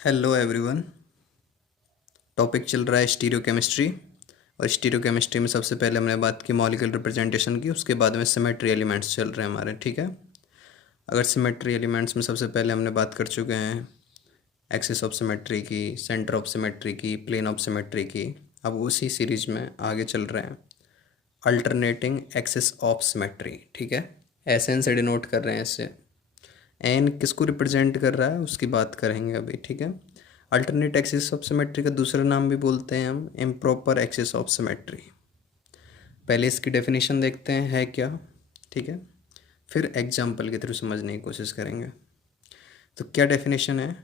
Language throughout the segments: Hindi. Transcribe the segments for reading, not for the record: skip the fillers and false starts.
Hello everyone. टॉपिक चल रहा है स्टीरियोकेमिस्ट्री। और स्टीरियोकेमिस्ट्री में सबसे पहले हमने बात की मॉलिक्यूलर रिप्रेजेंटेशन की, उसके बाद में सिमेट्री एलिमेंट्स चल रहे हैं हमारे। ठीक है, अगर सिमेट्री एलिमेंट्स में सबसे पहले हमने बात कर चुके हैं एक्सिस ऑफ सिमेट्री की, सेंटर ऑफ सिमेट्री की, प्लेन ऑफ सिमेट्री की। अब उसी सीरीज में आगे चल रहे हैं अल्टरनेटिंग एक्सिस ऑफ सिमेट्री। ठीक है, एन से डिनोट कर रहे हैं इससे। एन किसको रिप्रेजेंट कर रहा है उसकी बात करेंगे अभी। ठीक है, अल्टरनेट एक्सिस ऑफ सिमेट्री का दूसरा नाम भी बोलते हैं हम इम्प्रॉपर एक्सिस ऑफ सिमेट्री। पहले इसकी डेफिनेशन देखते हैं है क्या। ठीक है, फिर एग्जाम्पल के थ्रू समझने की कोशिश करेंगे। तो क्या डेफिनेशन है?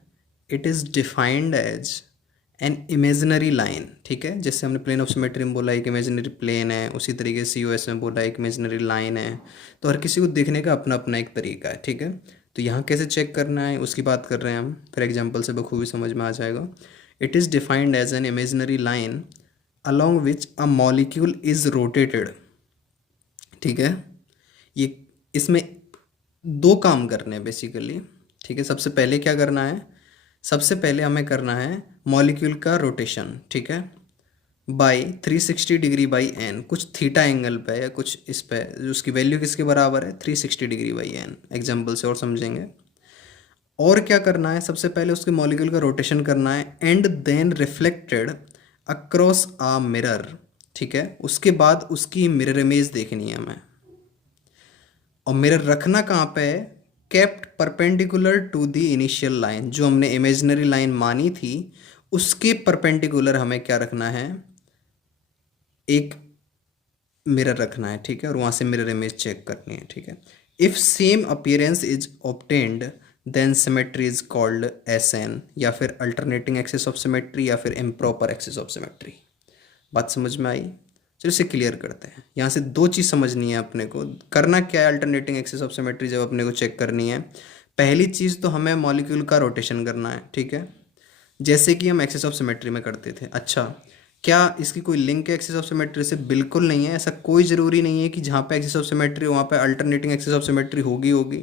It is defined as an imaginary line. ठीक है, जैसे हमने प्लेन ऑफ सिमेट्री में बोला एक इमेजिनरी प्लेन है, उसी तरीके से COS में बोला एक इमेजिनरी लाइन है। तो हर किसी को देखने का अपना अपना एक तरीका है। ठीक है, तो यहाँ कैसे चेक करना है उसकी बात कर रहे हैं हम, फिर एग्जाम्पल से बखूबी समझ में आ जाएगा। It is defined as an imaginary line along which a molecule is rotated। ठीक है, ये इसमें दो काम करने हैं बेसिकली। ठीक है, सबसे पहले क्या करना है? सबसे पहले हमें करना है मॉलिक्यूल का रोटेशन। ठीक है, बाई 360 डिग्री बाई एन, कुछ थीटा एंगल पे या कुछ इस पे, उसकी वैल्यू किसके बराबर है? 360 डिग्री बाई एन। एग्जाम्पल से और समझेंगे। और क्या करना है? सबसे पहले उसके मॉलिक्यूल का रोटेशन करना है and then reflected across a mirror. ठीक है, उसके बाद उसकी मिरर इमेज देखनी है हमें। और मिरर रखना कहाँ पे है? Kept perpendicular to the initial line. जो हमने इमेजिनरी लाइन मानी थी उसके परपेंडिकुलर हमें क्या रखना है? एक मिरर रखना है। ठीक है, और वहाँ से मिरर इमेज चेक करनी है। ठीक है, if same appearance is obtained then symmetry is called SN, या फिर अल्टरनेटिंग एक्सिस ऑफ सिमेट्री, या फिर इम्प्रॉपर एक्सिस ऑफ सिमेट्री। बात समझ में आई? चलो इसे क्लियर करते हैं। यहाँ से दो चीज़ समझनी है अपने को। करना क्या है अल्टरनेटिंग एक्सिस ऑफ सिमेट्री जब अपने को चेक करनी है? पहली चीज़ तो हमें मॉलिक्यूल का रोटेशन करना है। ठीक है, जैसे कि हम एक्सिस ऑफ सिमेट्री में करते थे। अच्छा, क्या इसकी कोई लिंक है एक्सिस ऑफ सिमेट्री से? बिल्कुल नहीं है। ऐसा कोई ज़रूरी नहीं है कि जहाँ पे एक्सिस ऑफ सिमेट्री वहाँ पे अल्टरनेटिंग एक्सिस ऑफ सिमेट्री होगी होगी,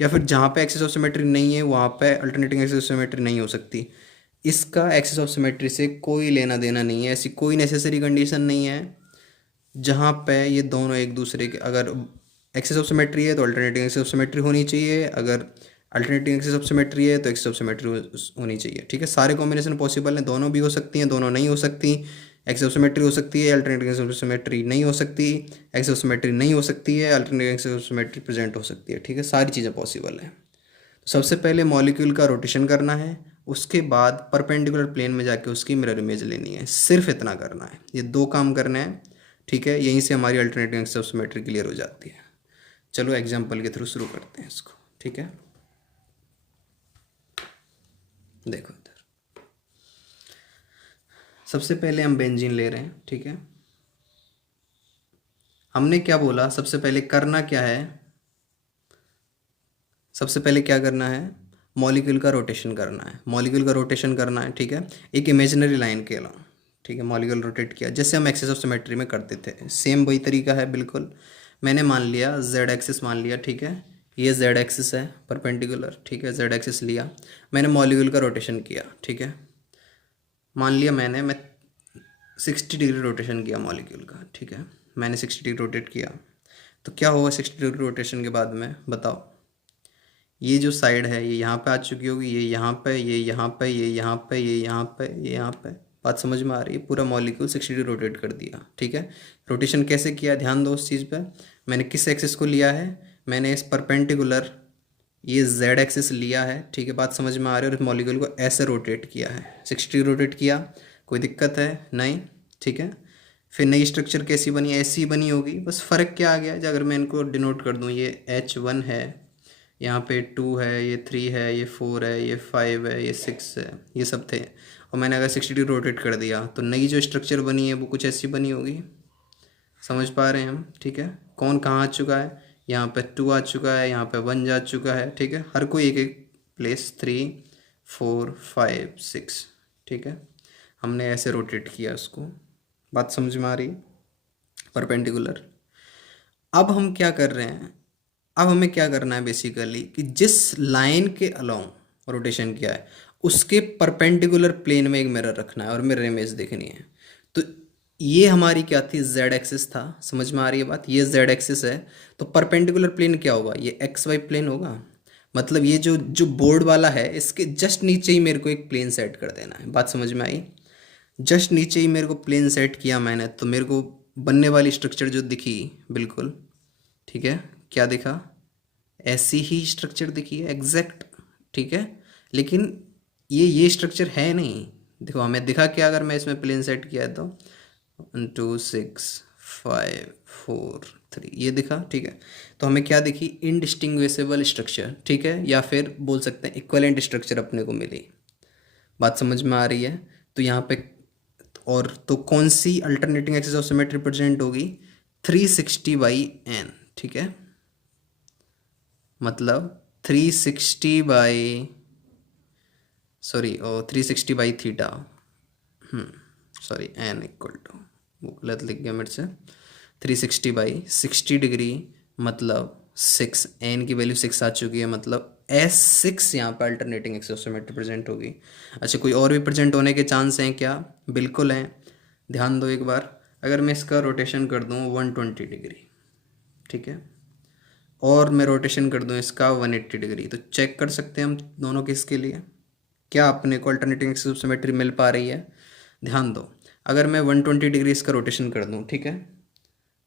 या फिर जहाँ पे एक्सिस ऑफ सिमेट्री नहीं है वहाँ पे अल्टरनेटिंग एक्सिस ऑफ सिमेट्री नहीं हो सकती। इसका एक्सिस ऑफ सिमेट्री से कोई लेना देना नहीं है। ऐसी कोई नेसेसरी कंडीशन नहीं है जहाँ पे ये दोनों एक दूसरे के, अगर एक्सिस ऑफ सिमेट्री है तो अल्टरनेटिंग एक्सिस ऑफ सिमेट्री होनी चाहिए, अगर अल्टरनेटिंग एक्सिस ऑफ सिमेट्री है तो एक्सिस ऑफ सिमेट्री होनी चाहिए। ठीक है, सारे कॉम्बिनेशन पॉसिबल हैं, दोनों भी हो सकती हैं, दोनों नहीं हो सकती। एक्सिस ऑफ सिमेट्री हो सकती है, अल्टरनेटिंग एक्सिस ऑफ सिमेट्री नहीं हो सकती। एक्सिस ऑफ सिमेट्री नहीं हो सकती है, alternating axis of symmetry present हो सकती है। ठीक है, सारी चीज़ें पॉसिबल हैं। तो सबसे पहले मॉलिक्यूल का रोटेशन करना है, उसके बाद परपेंडिकुलर प्लेन में जाके उसकी मिरर इमेज लेनी है। सिर्फ इतना करना है, ये दो काम करने हैं। ठीक है, यहीं से हमारी alternating axis of symmetry clear हो जाती है। चलो एग्जांपल के थ्रू शुरू करते हैं इसको। ठीक है, देखो इधर सबसे पहले हम बेंजीन ले रहे हैं। ठीक है, हमने क्या बोला? सबसे पहले करना क्या है? सबसे पहले क्या करना है? मॉलिक्यूल का रोटेशन करना है। मॉलिक्यूल का रोटेशन करना है। ठीक है, एक इमेजिनरी लाइन के अलावा। ठीक है, मॉलिक्यूल रोटेट किया जैसे हम एक्सिस ऑफ सिमेट्री में करते थे, सेम वही तरीका है बिल्कुल। मैंने मान लिया Z एक्सिस मान लिया। ठीक है, ये Z एक्सिस है परपेंडिकुलर। ठीक है, Z एक्सिस लिया, मैंने मॉलिक्यूल का रोटेशन किया। ठीक है, मान लिया मैं 60 डिग्री रोटेशन किया मॉलिक्यूल का। ठीक है, मैंने 60 डिग्री रोटेट किया, तो क्या होगा 60 डिग्री रोटेशन के बाद में? बताओ। ये जो साइड है ये यहाँ पे आ चुकी होगी, ये यहाँ पे, ये यहाँ पे, ये यहाँ पे, ये यहाँ पे, ये यहाँ पे। बात समझ में आ रही है? पूरा मॉलिक्यूल 60 डिग्री रोटेट कर दिया। ठीक है, रोटेशन कैसे किया? ध्यान दो उस चीज़ पे। मैंने किस एक्सिस को लिया है? मैंने इस परपेंडिकुलर ये Z एक्सिस लिया है। ठीक है, बात समझ में आ रही है? और इस मॉलिक्यूल को ऐसे रोटेट किया है, 60 डिग्री रोटेट किया। कोई दिक्कत है? नहीं। ठीक है, फिर नई स्ट्रक्चर कैसी बनी? ऐसी बनी होगी। बस फ़र्क क्या आ गया? अगर मैं इनको डिनोट कर दूँ, ये H1 है, यहाँ पे 2 है, ये 3 है, ये 4 है, ये 5 है, ये 6 है, ये सब थे। और मैंने अगर 60 डिग्री रोटेट कर दिया तो नई जो स्ट्रक्चर बनी है वो कुछ ऐसी बनी होगी। समझ पा रहे हैं हम? ठीक है, कौन कहाँ आ चुका है? यहाँ पे 2 आ चुका है, यहाँ पे 1 जा चुका है। ठीक है, हर कोई एक एक प्लेस, 3 4 5 6। ठीक है, हमने ऐसे रोटेट किया उसको। बात समझ में आ रही? परपेंडिकुलर। अब हम क्या कर रहे हैं? अब हमें क्या करना है बेसिकली कि जिस लाइन के अलोंग रोटेशन किया है उसके परपेंडिकुलर प्लेन में एक मिरर रखना है और मिरर इमेज देखनी है। तो ये हमारी क्या थी, जेड एक्सिस था, समझ में आ रही है बात, ये जेड एक्सिस है। तो परपेंडिकुलर प्लेन क्या होगा, ये एक्स वाई प्लेन होगा। मतलब ये जो जो बोर्ड वाला है इसके जस्ट नीचे ही मेरे को एक प्लेन सेट कर देना है। बात समझ में आई। जस्ट नीचे ही मेरे को प्लेन सेट किया मैंने, तो मेरे को बनने वाली स्ट्रक्चर जो दिखी, बिल्कुल ठीक है, क्या दिखा, ऐसी ही स्ट्रक्चर दिखी है एग्जैक्ट, ठीक है। लेकिन ये स्ट्रक्चर है नहीं। देखो हमें दिखा क्या, अगर मैं इसमें प्लेन सेट किया है तो 1 2 6 5 4 3 ये दिखा, ठीक है। तो हमें क्या दिखी, इनडिस्टिंग्विशेबल स्ट्रक्चर, ठीक है, या फिर बोल सकते हैं इक्विवेलेंट स्ट्रक्चर अपने को मिली। बात समझ में आ रही है। तो यहाँ पे और तो कौन सी alternating axis of symmetry represent होगी, 360/n, ठीक है। मतलब 360/थीटा, सॉरी n इक्वल टू, वो गलत लिख गया मेरे से, 360/60 डिग्री, मतलब 6, n की वैल्यू 6 आ चुकी है, मतलब S6 यहाँ पर alternating axis of symmetry present होगी। अच्छा, कोई और भी प्रेजेंट होने के चांस हैं क्या, बिल्कुल हैं। ध्यान दो एक बार, अगर मैं इसका रोटेशन कर दूँ 120 डिग्री, ठीक है, और मैं रोटेशन कर दूँ इसका 180 डिग्री, तो चेक कर सकते हैं हम दोनों केस के लिए क्या अपने को अल्टरनेटिंग एक्सिस ऑफ सिमेट्री मिल पा रही है। ध्यान दो, अगर मैं 120 डिग्री इसका रोटेशन कर दूँ, ठीक है,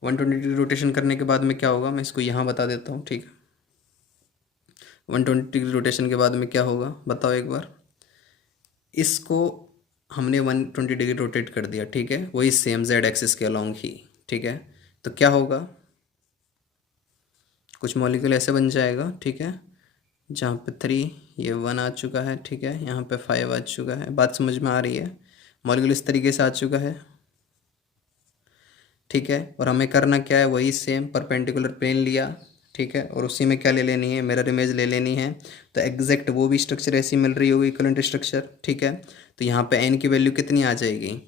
120 डिग्री रोटेशन करने के बाद में क्या होगा, मैं इसको यहाँ बता देता हूँ, ठीक है। 120 डिग्री रोटेशन के बाद में क्या होगा बताओ एक बार। इसको हमने 120 डिग्री रोटेट कर दिया, ठीक है, वही सेम जेड एक्सिस के अलॉन्ग ही, ठीक है। तो क्या होगा, कुछ मॉलिक्यूल ऐसे बन जाएगा, ठीक है, जहाँ पे 3, ये 1 आ चुका है, ठीक है, यहाँ पे 5 आ चुका है। बात समझ में आ रही है, मॉलिक्यूल इस तरीके से आ चुका है, ठीक है। और हमें करना क्या है, वही सेम परपेंडिकुलर प्लेन लिया, ठीक है, और उसी में क्या ले लेनी है, मिरर इमेज ले लेनी है। तो एग्जैक्ट वो भी स्ट्रक्चर ऐसी मिल रही होगी, इक्विवेलेंट स्ट्रक्चर, ठीक है। तो यहाँ पे n की वैल्यू कितनी आ जाएगी,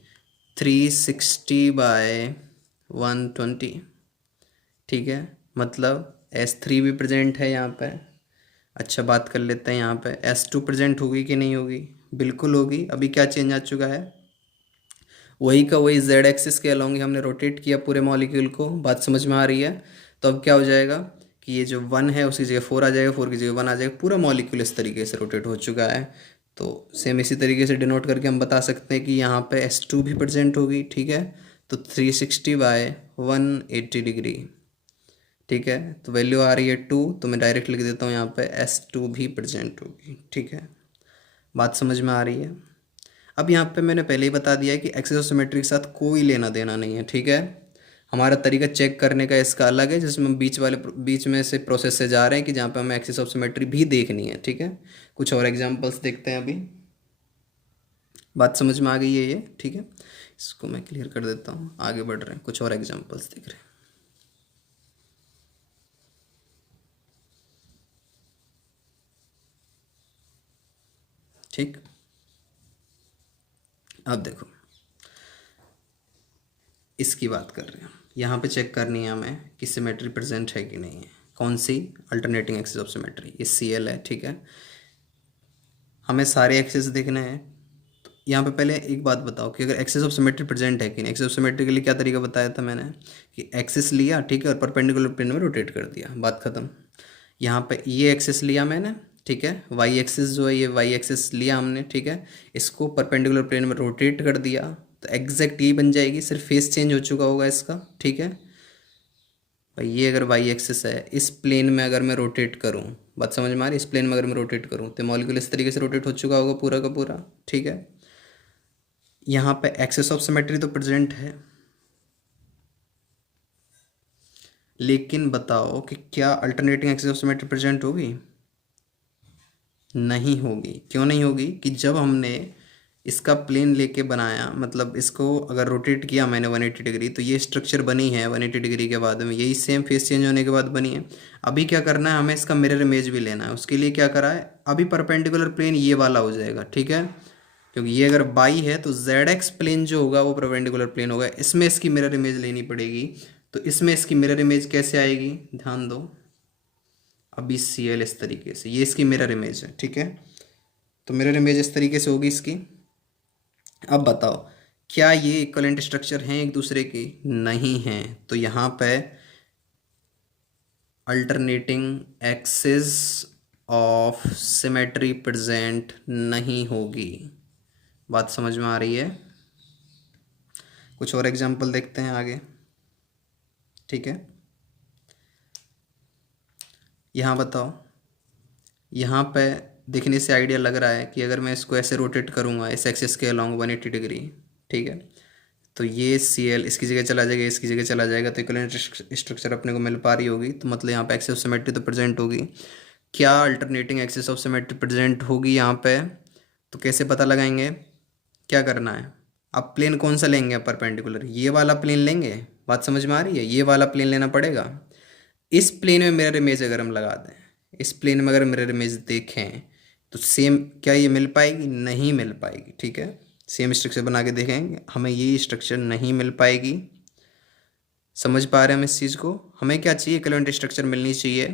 360/120, ठीक है, मतलब S3 भी प्रेजेंट है यहाँ पे। अच्छा, बात कर लेते हैं यहाँ पे S2 प्रेजेंट होगी कि नहीं होगी, बिल्कुल होगी। अभी क्या चेंज आ चुका है, वही का वही जेड एक्सिस के अलॉन्ग हमने रोटेट किया पूरे मॉलिक्यूल को। बात समझ में आ रही है। तो अब क्या हो जाएगा कि ये जो 1 है उसकी जगह 4 आ जाएगा, 4 की जगह 1 आ जाएगा, पूरा मॉलिक्यूल इस तरीके से रोटेट हो चुका है। तो सेम इसी तरीके से डिनोट करके हम बता सकते हैं कि यहाँ पे S2 भी प्रेजेंट होगी, ठीक है। तो 360/180 डिग्री, ठीक है। तो वैल्यू आ रही है 2, तो मैं डायरेक्ट लिख देता हूँ यहाँ पे S2 भी प्रेजेंट होगी, ठीक है। बात समझ में आ रही है। अब यहाँ पे मैंने पहले ही बता दिया है कि एक्सिस ऑफ सिमेट्री के साथ कोई लेना देना नहीं है, ठीक है। हमारा तरीका चेक करने का इसका अलग है, जिसमें हम बीच में से प्रोसेस से जा रहे हैं कि जहाँ पे हमें एक्सिस ऑफ सिमेट्री भी देखनी है, ठीक है। कुछ और एग्जांपल्स देखते हैं अभी। बात समझ में आ गई है ये, ठीक है। इसको मैं क्लियर कर देता हूँ, आगे बढ़ रहे हैं, कुछ और एग्जाम्पल्स देख रहे हैं, ठीक। अब देखो, इसकी बात कर रहे हैं, यहाँ पे चेक करनी है हमें कि सिमेट्री प्रेजेंट है कि नहीं है। कौन सी, अल्टरनेटिंग एक्सिस ऑफ सिमेट्री, ये Cl है, ठीक है। हमें सारे एक्सिस देखने हैं। तो यहाँ पे पहले एक बात बताओ कि अगर एक्सिस ऑफ सिमेट्री प्रेजेंट है कि नहीं। एक्सिस ऑफ सिमेट्री के लिए क्या तरीका बताया था मैंने, कि एक्सिस लिया, ठीक है, और परपेंडिकुलर प्लेन में रोटेट कर दिया, बात खत्म। यहाँ पे ये एक्सिस लिया मैंने, ठीक है, वाई एक्सिस जो है, ये वाई एक्सिस लिया हमने, ठीक है, इसको परपेंडिकुलर प्लेन में रोटेट कर दिया, तो एग्जैक्ट यही बन जाएगी, सिर्फ फेस चेंज हो चुका होगा इसका, ठीक है। भाई ये अगर वाई एक्सिस है, इस प्लेन में अगर मैं रोटेट करूँ, बात समझ में आ रही है, इस प्लेन में अगर मैं रोटेट करूँ तो मॉलिक्यूल इस तरीके से रोटेट हो चुका होगा पूरा का पूरा, ठीक है। यहाँ पे एक्सिस ऑफ सिमेट्री तो प्रेजेंट है, लेकिन बताओ कि क्या alternating axis of symmetry present होगी, नहीं होगी। क्यों नहीं होगी, कि जब हमने इसका प्लेन लेके बनाया, मतलब इसको अगर रोटेट किया मैंने 180 डिग्री, तो ये स्ट्रक्चर बनी है 180 डिग्री के बाद में, यही सेम फेस चेंज होने के बाद बनी है। अभी क्या करना है, हमें इसका मिरर इमेज भी लेना है। उसके लिए क्या करा है, अभी परपेंडिकुलर प्लेन ये वाला हो जाएगा, ठीक है, क्योंकि ये अगर बाई है तो जेड एक्स प्लेन जो होगा वो परपेंडिकुलर प्लेन होगा, इसमें इसकी मिरर इमेज लेनी पड़ेगी। तो इसमें इसकी मिरर इमेज कैसे आएगी, ध्यान दो। अभी Cl इस तरीके से, ये इसकी मिरर इमेज है, ठीक है। तो मिरर इमेज इस तरीके से होगी इसकी। अब बताओ क्या ये इक्विवेलेंट स्ट्रक्चर हैं एक दूसरे की? नहीं हैं। तो यहाँ पे alternating axis of symmetry present नहीं होगी। बात समझ में आ रही है? कुछ और एग्जांपल देखते हैं आगे, ठीक है। यहाँ बताओ, यहाँ पे देखने से आइडिया लग रहा है कि अगर मैं इसको ऐसे रोटेट करूँगा इस एक्सिस के अलॉन्ग 180 डिग्री, ठीक है, तो ये CL इसकी जगह चला जाएगा, इसकी जगह चला जाएगा, तो इक्विवेलेंट स्ट्रक्चर अपने को मिल पा रही होगी। तो मतलब यहाँ पे एक्सिस ऑफ सिमेट्री तो प्रेजेंट होगी। क्या alternating axis of symmetry present होगी यहाँ पे? तो कैसे पता लगाएंगे? क्या करना है, आप प्लेन कौन सा लेंगे परपेंडिकुलर? ये वाला प्लेन लेंगे। बात समझ में आ रही है? ये वाला प्लेन लेना पड़ेगा। इस प्लेन में मिरर इमेज अगर हम लगा दें, इस प्लेन में अगर मिरर इमेज देखें तो सेम क्या ये मिल पाएगी? नहीं मिल पाएगी, ठीक है। सेम स्ट्रक्चर बना के देखेंगे, हमें ये स्ट्रक्चर नहीं मिल पाएगी। समझ पा रहे हैं हम इस चीज़ को? हमें क्या चाहिए? इक्विवेलेंट स्ट्रक्चर मिलनी चाहिए।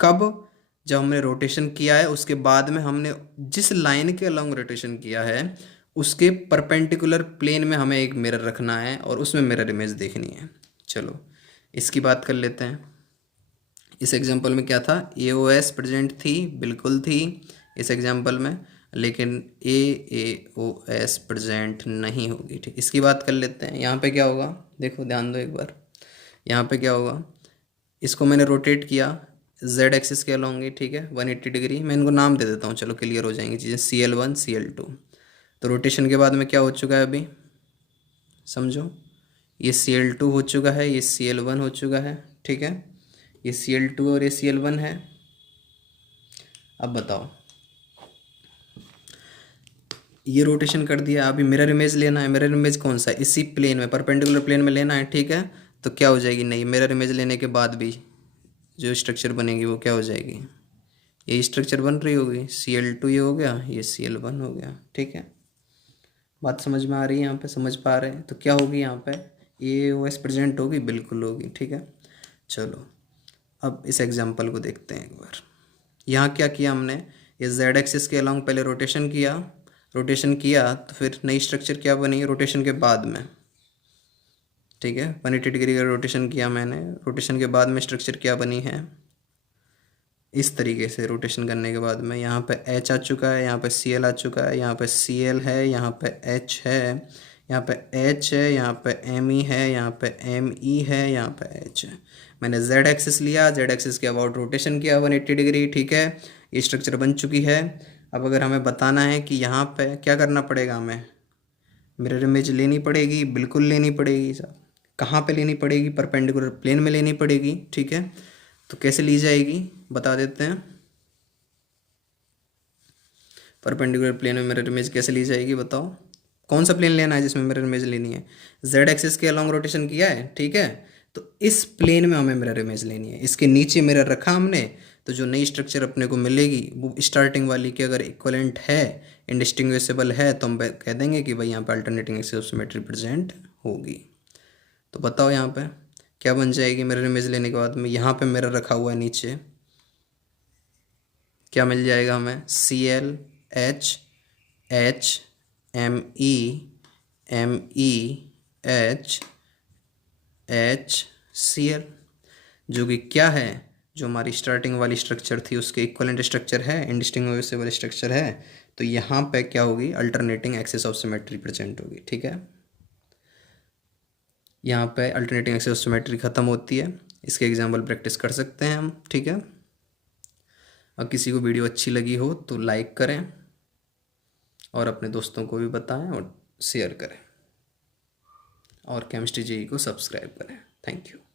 कब? जब हमने रोटेशन किया है उसके बाद में हमने जिस लाइन के अलॉन्ग रोटेशन किया है उसके परपेंडिकुलर प्लेन में हमें एक मिरर रखना है और उसमें मिरर इमेज देखनी है। चलो इसकी बात कर लेते हैं। इस एग्जांपल में क्या था? AOS प्रेजेंट थी, बिल्कुल थी इस एग्जांपल में, लेकिन AOS प्रेजेंट नहीं होगी, ठीक। इसकी बात कर लेते हैं। यहाँ पे क्या होगा, देखो ध्यान दो एक बार। यहाँ पे क्या होगा, इसको मैंने रोटेट किया Z एक्सिस के अलॉन्ग ही, ठीक है, 180 डिग्री। मैं इनको नाम दे देता हूँ, चलो क्लियर हो जाएंगी चीज़ें। CL1 CL2। तो रोटेशन के बाद में क्या हो चुका है अभी समझो, ये CL2 हो चुका है, ये CL1 हो चुका है, ठीक है, ये CL2 और ये CL1 है। अब बताओ, ये रोटेशन कर दिया, अभी मिरर इमेज लेना है। मिरर इमेज कौन सा है? इसी प्लेन में, परपेंडिकुलर प्लेन में लेना है, ठीक है। तो क्या हो जाएगी? नहीं, मिरर इमेज लेने के बाद भी जो स्ट्रक्चर बनेगी वो क्या हो जाएगी? ये स्ट्रक्चर बन रही होगी। CL2 ये हो गया, ये CL1 हो गया, ठीक है। बात समझ में आ रही है? यहाँ पे समझ पा रहे हैं? तो क्या होगी यहाँ पे? AOS प्रेजेंट होगी, बिल्कुल होगी, ठीक है। चलो अब इस एग्जांपल को देखते हैं एक बार। यहाँ क्या किया हमने, ये Z एक्सिस के अलॉन्ग पहले रोटेशन किया, रोटेशन किया तो फिर नई स्ट्रक्चर क्या बनी रोटेशन के बाद में, ठीक है। 180 डिग्री का रोटेशन किया मैंने, रोटेशन के बाद में स्ट्रक्चर क्या बनी है इस तरीके से। रोटेशन करने के बाद में यहाँ पे H आ चुका है, यहाँ पे CL आ चुका है, यहाँ पे CL है, यहाँ पे H है, यहाँ पे H है, यहाँ पे ME है, यहाँ पे ME है, यहाँ पे H है। मैंने Z एक्सिस लिया, Z एक्सिस के अबाउट रोटेशन किया 180 डिग्री, ठीक है। ये स्ट्रक्चर बन चुकी है। अब अगर हमें बताना है कि यहाँ पे क्या करना पड़ेगा, हमें मिरर इमेज लेनी पड़ेगी, बिल्कुल लेनी पड़ेगी साहब। कहाँ पे लेनी पड़ेगी? परपेंडिकुलर प्लेन में लेनी पड़ेगी, ठीक है। तो कैसे ली जाएगी बता देते हैं। परपेंडिकुलर प्लेन में मिरर इमेज कैसे ली जाएगी बताओ? कौन सा प्लेन लेना है जिसमें मिरर इमेज लेनी है? Z एक्सिस के अलॉन्ग रोटेशन किया है, ठीक है। तो इस प्लेन में हमें मिरर इमेज लेनी है। इसके नीचे मिरर रखा हमने, तो जो नई स्ट्रक्चर अपने को मिलेगी वो स्टार्टिंग वाली की अगर इक्वलेंट है, इंडिस्टिंग्विशेबल है, तो हम कह देंगे कि भाई यहाँ पे alternating axis of symmetry present होगी। तो बताओ यहाँ पे क्या बन जाएगी मिरर इमेज लेने के बाद में? यहाँ पे मिरर रखा हुआ है नीचे, क्या मिल जाएगा हमें? CL H H ME ME H H CL, जो कि क्या है, जो हमारी स्टार्टिंग वाली स्ट्रक्चर थी उसके इक्वलेंट स्ट्रक्चर है, इंडिस्टिंग्विशेबल स्ट्रक्चर है। तो यहाँ पे क्या होगी? Alternating axis of symmetry present होगी, ठीक है। यहाँ पे अल्टरनेटिंग एक्सिस ऑफ सिमेट्री ख़त्म होती है। इसके एग्जाम्पल प्रैक्टिस कर सकते हैं हम, ठीक है। और किसी को वीडियो अच्छी लगी हो तो लाइक करें और अपने दोस्तों को भी बताएं और शेयर करें और केमिस्ट्री जेई को सब्सक्राइब करें। Thank you.